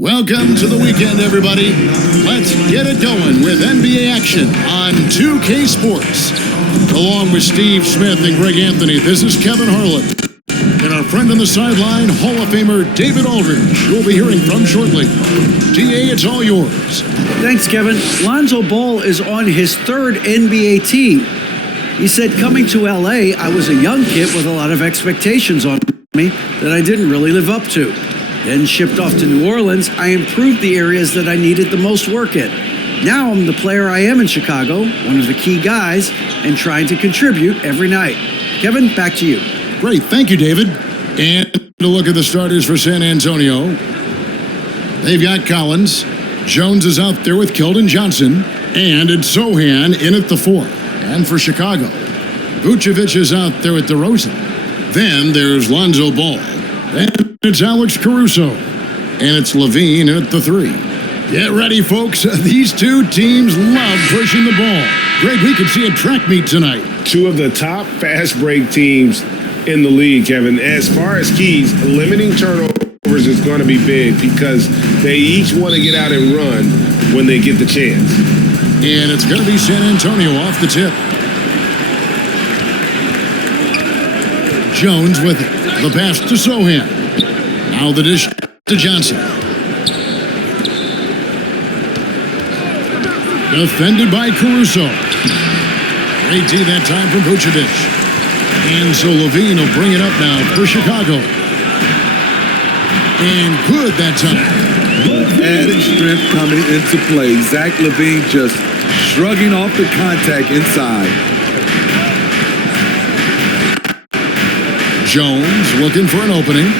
Welcome to the weekend, everybody. Let's get it going with NBA action on 2K Sports. Along with Steve Smith and Greg Anthony, this is Kevin Harlan. And our friend on the sideline, Hall of Famer David Aldridge, you'll be hearing from shortly. DA, it's all yours. Thanks, Kevin. Lonzo Ball is on his third NBA team. He said, coming to LA, I was a young kid with a lot of expectations on me that I didn't really live up to. Then shipped off to New Orleans, I improved the areas that I needed the most work in. Now I'm the player I am in Chicago, one of the key guys, and trying to contribute every night. Kevin, back to you. Great, thank you, David. And a look at the starters for San Antonio. They've got Collins. Jones is out there with Keldon Johnson. And it's Sohan in at the 4. And for Chicago, Vucevic is out there with DeRozan. Then there's Lonzo Ball. Then it's Alex Caruso. And it's Levine in at the 3. Get ready, folks. These two teams love pushing the ball. Greg, we could see a track meet tonight. Two of the top fast break teams in the league, Kevin. As far as keys, limiting turnovers is going to be big because they each want to get out and run when they get the chance. And it's going to be San Antonio off the tip. Jones with the pass to Sohan. Now the dish to Johnson. Defended by Caruso. Great D that time from Vucevic. And so Levine will bring it up now for Chicago. And good that time. Added strength coming into play. Zach LaVine just shrugging off the contact inside. Jones looking for an opening.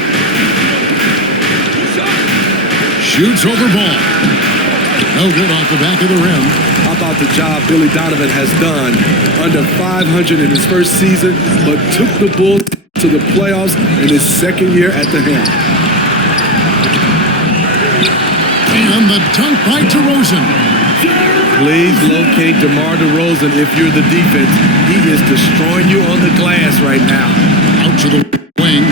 Shoots over ball. No good off the back of the rim. How about the job Billy Donovan has done? Under 500 in his first season, but took the Bulls to the playoffs in his second year at the helm. And the dunk by DeRozan. Please locate DeMar DeRozan if you're the defense. He is destroying you on the glass right now. Out to the wing.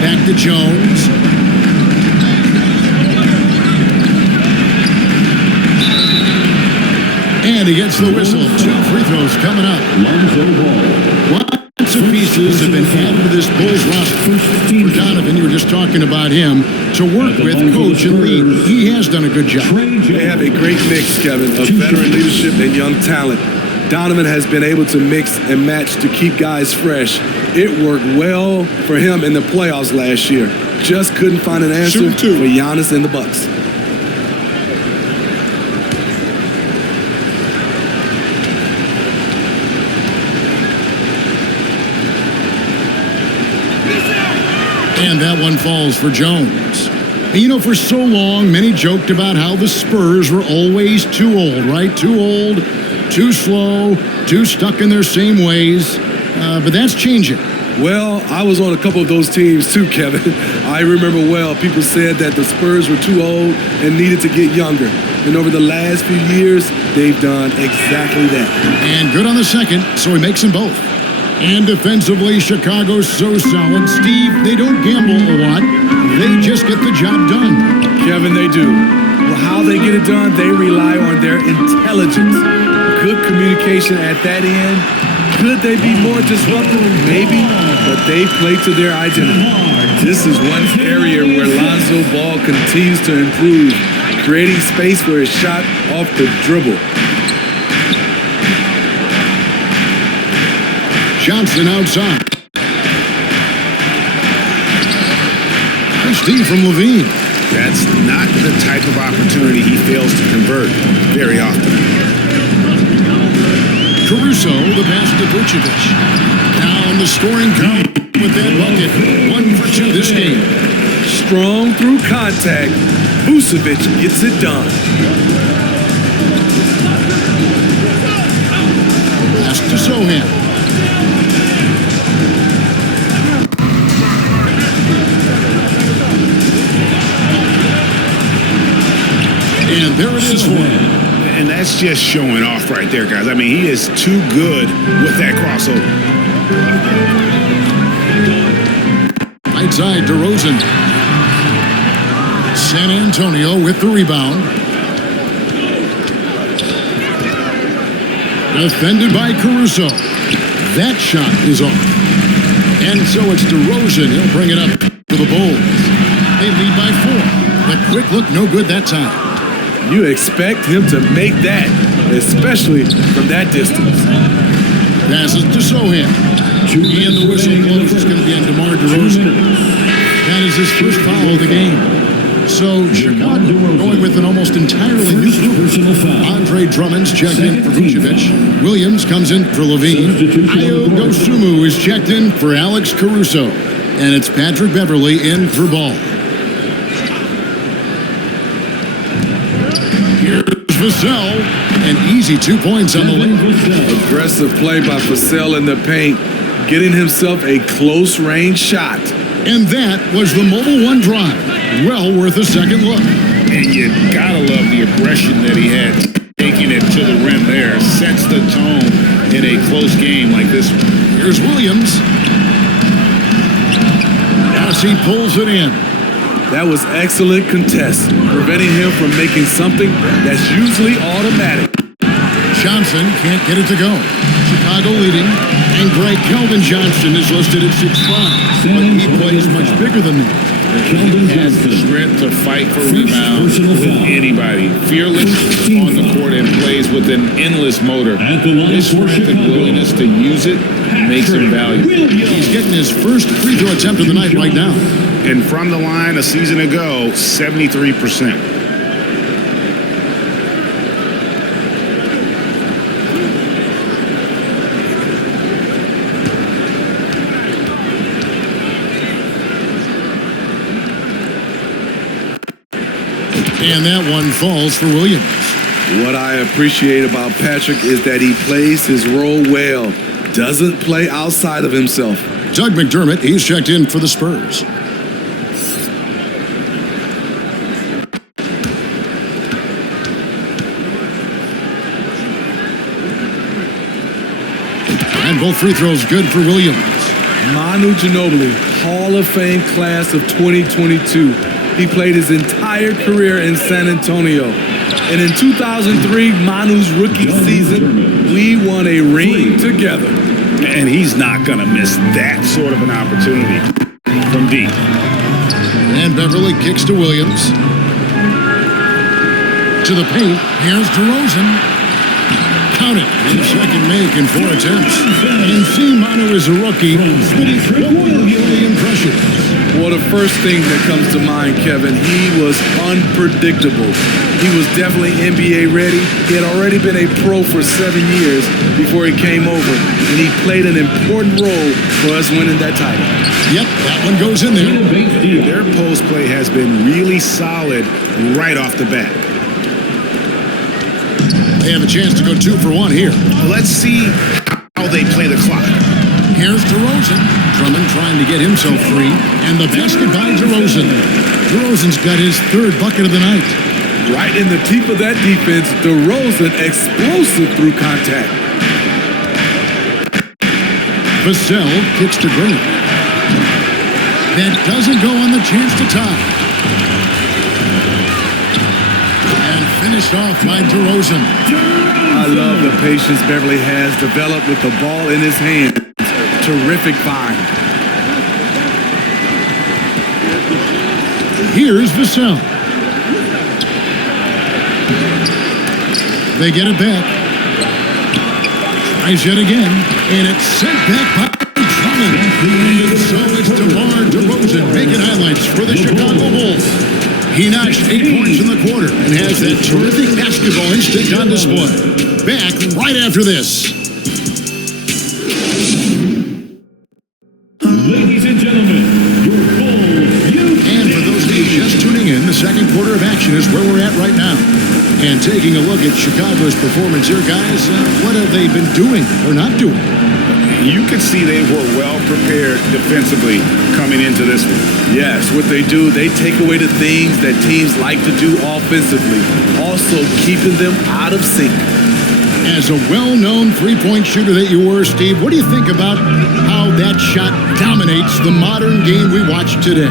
Back to Jones. And he gets the whistle. 2 free throws coming up. Lots of pieces have been added to this Bulls roster. For Donovan, you were just talking about him, to work with, coach, and lead. He has done a good job. They have a great mix, Kevin, of veteran leadership and young talent. Donovan has been able to mix and match to keep guys fresh. It worked well for him in the playoffs last year. Just couldn't find an answer for Giannis and the Bucks. And that one falls for Jones. And you know, for so long, many joked about how the Spurs were always too old, right? Too old, too slow, too stuck in their same ways. But that's changing. Well, I was on a couple of those teams too, Kevin. I remember well, people said that the Spurs were too old and needed to get younger. And over the last few years, they've done exactly that. And good on the second, so he makes them both. And defensively, Chicago's so solid. Steve, they don't gamble a lot. They just get the job done. Kevin, they do. Well, how they get it done, they rely on their intelligence. Good communication at that end. Could they be more disruptive? Maybe, but they play to their identity. This is one area where Lonzo Ball continues to improve, creating space for his shot off the dribble. Johnson outside. Nice D from Levine. That's not the type of opportunity he fails to convert very often. Caruso, the pass to Vucevic. Down the scoring count with that bucket. 1 for 2 this game. Strong through contact. Vucevic gets it done. Pass to Sohan. And there it is for him. And that's just showing off right there, guys. I mean, he is too good with that crossover. right side, DeRozan. San Antonio with the rebound. Defended by Caruso. That shot is off. And so it's DeRozan. He'll bring it up for the Bulls. They lead by 4. The quick look, no good that time. You expect him to make that, especially from that distance. Passes to Sohan. And the whistle blows. It's going to be on DeMar DeRozan. That is his first foul of the game. So Chicago going with an almost entirely new group. Andre Drummond's checked in for Vucevic. Williams comes in for Levine. Ayo Dosunmu is checked in for Alex Caruso. And it's Patrick Beverley in for Ball. Here's Vassell. An easy 2 points on the lane. Aggressive play by Vassell in the paint, getting himself a close-range shot. And that was the Mobile One drive. Well worth a second look. And you gotta love the aggression that he had. Taking it to the rim there sets the tone in a close game like this one. Here's Williams. As he pulls it in. That was excellent contest, preventing him from making something that's usually automatic. Johnson can't get it to go. Chicago leading. And Greg Kelvin Johnson is listed at 6'5", but he plays much bigger than me. He has the strength to fight for rebounds with anybody. Fearless on the court and plays with an endless motor. His strength and willingness to use it makes him valuable. He's getting his first free throw attempt of the night right now. And from the line a season ago, 73%. And that one falls for Williams. What I appreciate about Patrick is that he plays his role well, doesn't play outside of himself. Doug McDermott, he's checked in for the Spurs. And both free throws good for Williams. Manu Ginobili, Hall of Fame class of 2022. He played his entire career in San Antonio. And in 2003, Manu's rookie season, we won a ring together. And he's not going to miss that sort of an opportunity from deep. And Beverly kicks to Williams. To the paint. Here's DeRozan. Count it. His second make in 4 attempts. And see, Manu is a rookie. What were the early impressions? Well, the first thing that comes to mind, Kevin, he was unpredictable. He was definitely NBA ready. He had already been a pro for 7 years before he came over, and he played an important role for us winning that title. Yep, that one goes in there. Their post play has been really solid right off the bat. They have a chance to go 2 for 1 here. Let's see how they play the clock. Here's DeRozan. Drummond trying to get himself free. And the basket by DeRozan. DeRozan's got his 3rd bucket of the night. Right in the teeth of that defense, DeRozan explosive through contact. Vassell kicks to Green. That doesn't go on the chance to tie. And finished off by DeRozan. I love the patience Beverly has developed with the ball in his hand. Terrific find. Here's Vassell. They get it back. Tries yet again. And it's sent back by Drummond. And so it's DeMar DeRozan making highlights for the Chicago Bulls. He notched 8 points in the quarter and has that terrific basketball instinct on display. Back right after this. Ladies and gentlemen, your Bulls. And for those of you just tuning in, the second quarter of action is where we're at right now. And taking a look at Chicago's performance here, guys, what have they been doing or not doing? You could see they were well prepared defensively coming into this one. Yes, what they do, they take away the things that teams like to do offensively, also keeping them out of sync. As a well-known three-point shooter that you were, Steve, what do you think about how that shot dominates the modern game we watch today?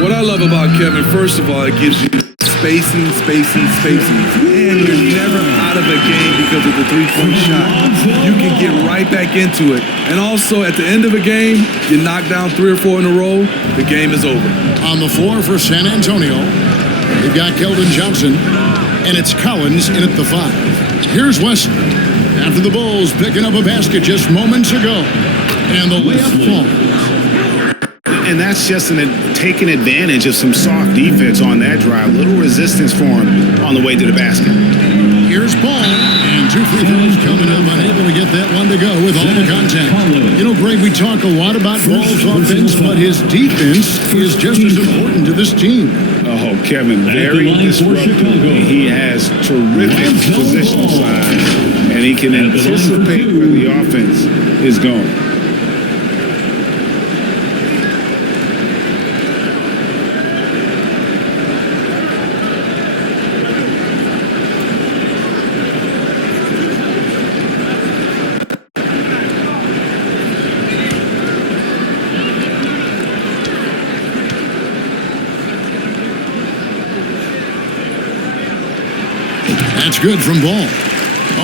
What I love about Kevin, first of all, it gives you spacing. And you're never out of the game because of the three-point shot. You can get right back into it. And also, at the end of a game, you knock down 3 or 4 in a row, the game is over. On the floor for San Antonio, they've got Keldon Johnson, and it's Collins in at the 5. Here's Wesley. After the Bulls picking up a basket just moments ago. And the layup falls. And that's just taking advantage of some soft defense on that drive. Little resistance for him on the way to the basket. Here's Paul, and 2 free throws coming up, unable to get that one to go with all the contact. You know, Greg, we talk a lot about Ball's offense, but his defense is just as important to this team. Oh, Kevin, very disruptive. He has terrific positional size, and he can anticipate where the offense is going. That's good from Ball.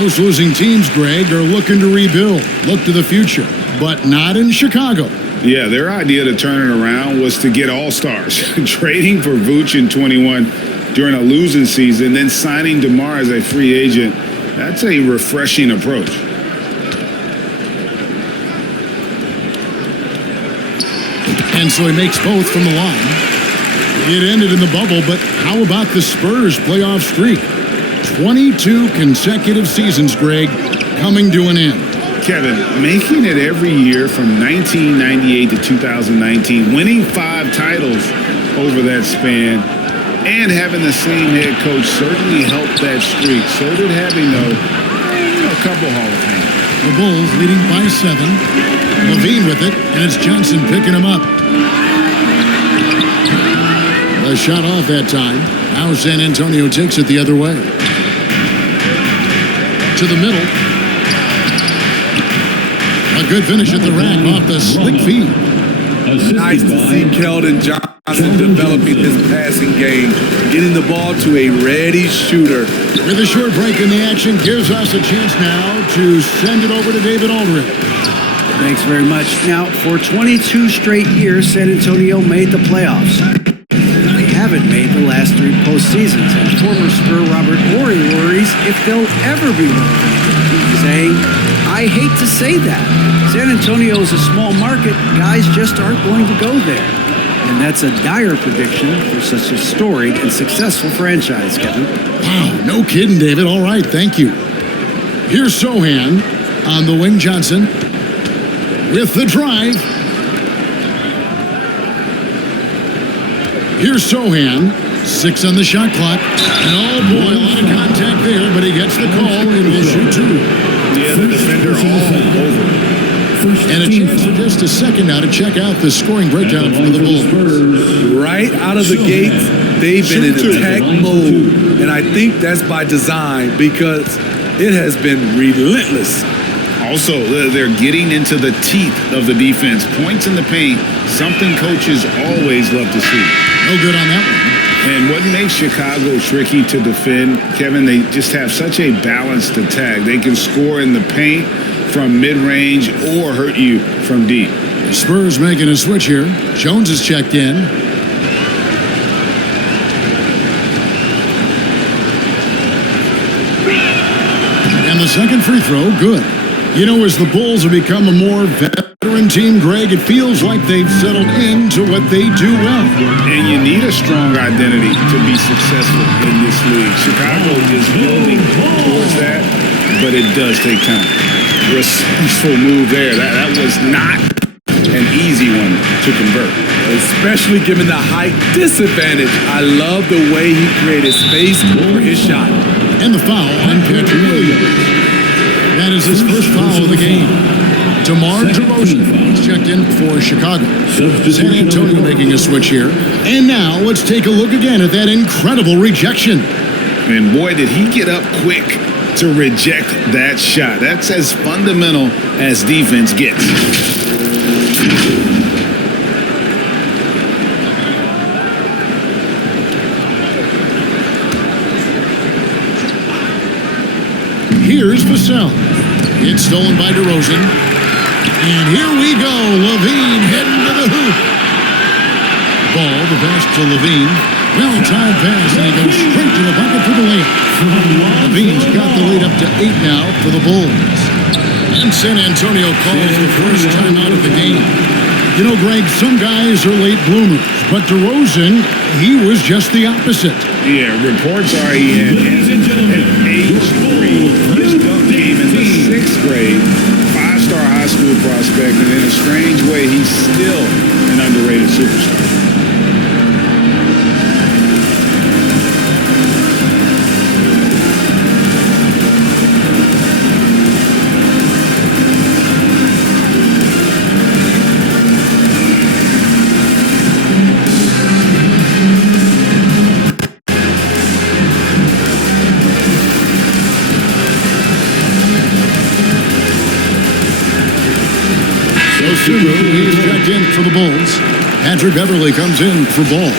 Most losing teams, Greg, are looking to rebuild, look to the future, but not in Chicago. Yeah, their idea to turn it around was to get all-stars. Trading for Vooch in 21 during a losing season, then signing DeMar as a free agent. That's a refreshing approach. And so he makes both from the line. It ended in the bubble, but how about the Spurs playoff streak? 22 consecutive seasons, Greg, coming to an end. Kevin, making it every year from 1998 to 2019, winning 5 titles over that span, and having the same head coach certainly helped that streak. So did having, a couple Hall of Fame. The Bulls leading by 7. Levine with it, and it's Johnson picking him up. A shot off that time. Now San Antonio takes it the other way. To the middle. A good finish at the rack off the slick feed. Nice to see Keldon Johnson developing his passing game, getting the ball to a ready shooter. With a short break in the action, gives us a chance now to send it over to David Aldridge. Thanks very much. Now, for 22 straight years, San Antonio made the playoffs. They haven't made the last 3 postseasons, and former Spur Robert Horry worries if they'll ever be relevant, saying, I hate to say that. San Antonio is a small market. Guys just aren't going to go there. And that's a dire prediction for such a storied and successful franchise, Kevin. Wow, no kidding, David. All right, thank you. Here's Sohan on the wing. Johnson with the drive. Here's Sohan, 6 on the shot clock. And oh boy, a lot of contact there, but he gets the call and will shoot 2. Yeah, the defender all over. And a chance for just a second now to check out the scoring breakdown for the Bulls. Right out of the gates, they've been in attack mode. And I think that's by design because it has been relentless. Also, they're getting into the teeth of the defense. Points in the paint, something coaches always love to see. No good on that one. And what makes Chicago tricky to defend, Kevin, they just have such a balanced attack. They can score in the paint from mid-range or hurt you from deep. Spurs making a switch here. Jones is checked in. And the second free throw, good. You know, as the Bulls have become a more veteran team, Greg, it feels like they've settled into what they do well. And you need a strong identity to be successful in this league. Chicago is building towards that, but it does take time. Resourceful move there. That was not an easy one to convert. Especially given the height disadvantage. I love the way he created space for his shot. And the foul on Patrick Williams. That is his first foul of the game. DeMar DeRozan checked in for Chicago. San Antonio making a switch here. And now let's take a look again at that incredible rejection. And boy, did he get up quick to reject that shot. That's as fundamental as defense gets. Here's Vassell. It's stolen by DeRozan. And here we go. Levine heading to the hoop. Ball, the pass to Levine. Well-timed pass, and he goes straight to the bucket for the layup. Levine's got the lead up to 8 now for the Bulls. And San Antonio calls the first time out of the game. You know, Greg, some guys are late bloomers, but DeRozan, he was just the opposite. Yeah, reports are he had at age 3, first dunk game in the 6th grade, 5-star high school prospect, and in a strange way, he's still an underrated superstar. He's checked in for the Bulls. Patrick Beverly comes in for Ball.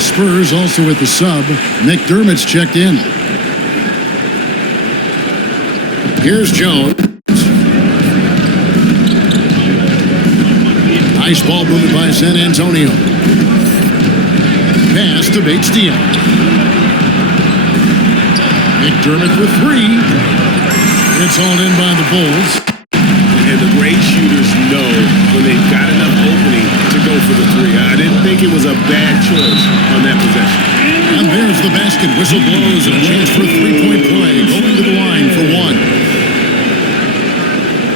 Spurs also with the sub. McDermott's checked in. Here's Jones. Nice ball moved by San Antonio. Pass to Bates-Diop. McDermott with 3. It's all in by the Bulls. And the great shooters know when they've got enough opening to go for the 3. I didn't think it was a bad choice on that possession. And there's the basket. Whistle blows and a chance for a 3-point play. Going to the line for 1.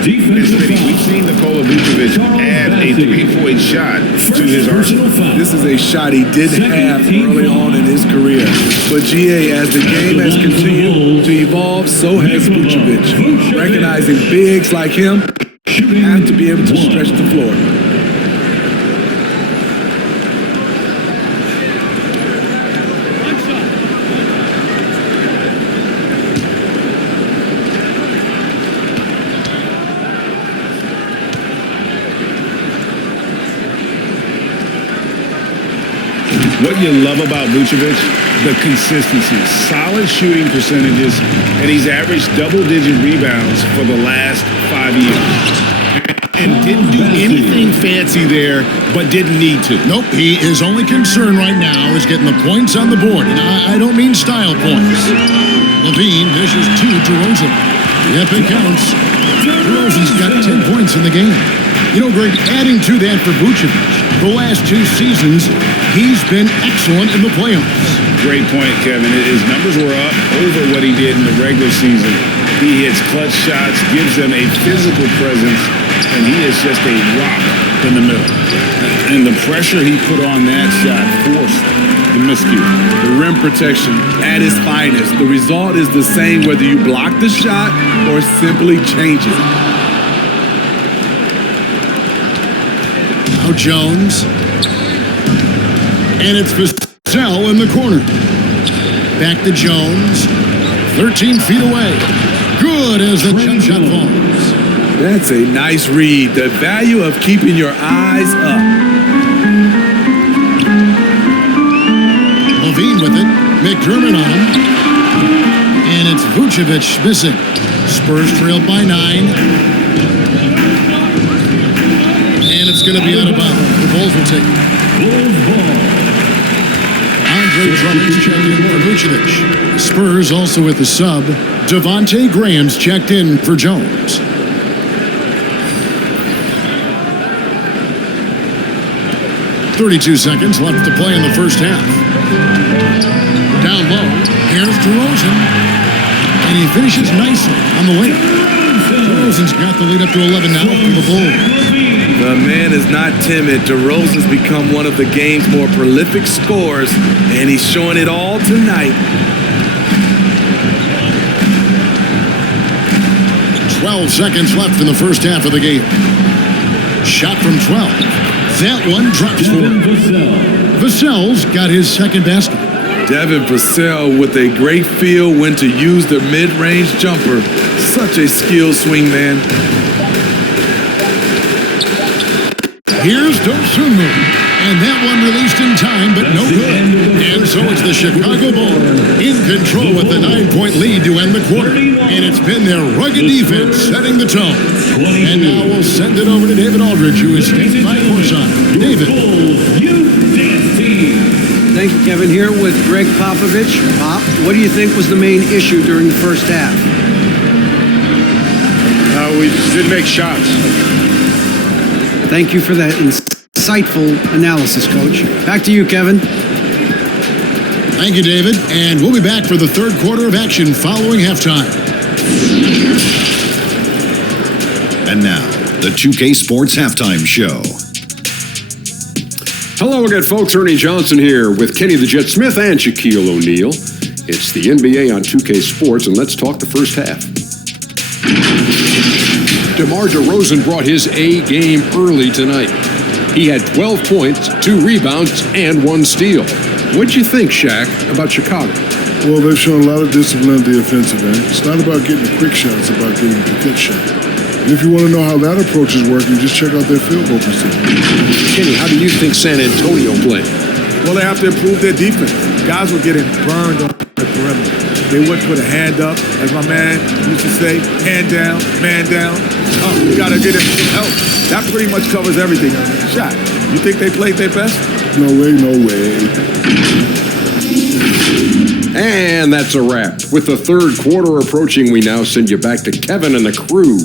We've seen Nikola Vucevic add a 3-point shot to his arsenal. This is a shot he didn't have early on in his career. But GA, as the game has continued to evolve, so has Vucevic. Recognizing bigs like him have to be able to stretch the floor. What you love about Vucevic, the consistency, solid shooting percentages, and he's averaged double-digit rebounds for the last 5 years. And didn't do anything fancy there, but didn't need to. Nope, he is only concern right now is getting the points on the board. And I don't mean style points. Levine dishes to DeRozan. Yep, it counts. DeRozan's got 10 points in the game. You know, Greg, adding to that for Vucevic, the last 2 seasons, he's been excellent in the playoffs. Great point, Kevin. His numbers were up over what he did in the regular season. He hits clutch shots, gives them a physical presence, and he is just a rock in the middle. And the pressure he put on that shot forced the miscue. The rim protection at its finest. The result is the same whether you block the shot or simply change it. Now Jones. And it's Vassell in the corner. Back to Jones. 13 feet away. Good as the jump shot falls. That's a nice read. The value of keeping your eyes up. Levine with it. McDermott on him. And it's Vucevic missing. Spurs trailed by 9. And it's going to be out of bounds. The Bulls will take it. Bulls ball. Andre Drummond's checked in for Vucevic. Spurs also with the sub. Devontae Graham's checked in for Jones. .32 seconds left to play in the first half. Down low, here's DeRozan. And he finishes nicely on the layup. DeRozan's got the lead up to 11 now for the Bulls. The man is not timid. DeRozan's become one of the game's more prolific scorers, and he's showing it all tonight. 12 seconds left in the first half of the game. Shot from 12. That one drops for him. Vassell's got his second basket. Devin Purcell with a great feel when to use the mid-range jumper. Such a skilled swing man. Here's Dosunmu. And that one released in time, but no good. And so it's the Chicago Bulls in control with the 9-point lead to end the quarter. And it's been their rugged defense setting the tone. And now we'll send it over to David Aldridge, who is standing by courtside. David. Thank you, Kevin. Here with Greg Popovich. Pop, what do you think was the main issue during the first half? We just didn't make shots. Thank you for that insightful analysis, Coach. Back to you, Kevin. Thank you, David. And we'll be back for the third quarter of action following halftime. And now, the 2K Sports Halftime Show. Hello again, folks. Ernie Johnson here with Kenny the Jet Smith and Shaquille O'Neal. It's the NBA on 2K Sports, and let's talk the first half. DeMar DeRozan brought his A game early tonight. He had 12 points, 2 rebounds, and 1 steal. What'd you think, Shaq, about Chicago? Well, they've shown a lot of discipline at the offensive end. It's not about getting a quick shot, it's about getting a good shot. And if you want to know how that approach is working, just check out their field goal percentage. Kenny, how do you think San Antonio played? Well, they have to improve their defense. Guys were getting burned on the perimeter. They wouldn't put a hand up, as my man used to say, hand down, man down. Oh, you got to get him some help. That pretty much covers everything on that shot. You think they played their best? No way, no way. And that's a wrap. With the third quarter approaching, we now send you back to Kevin and the crew.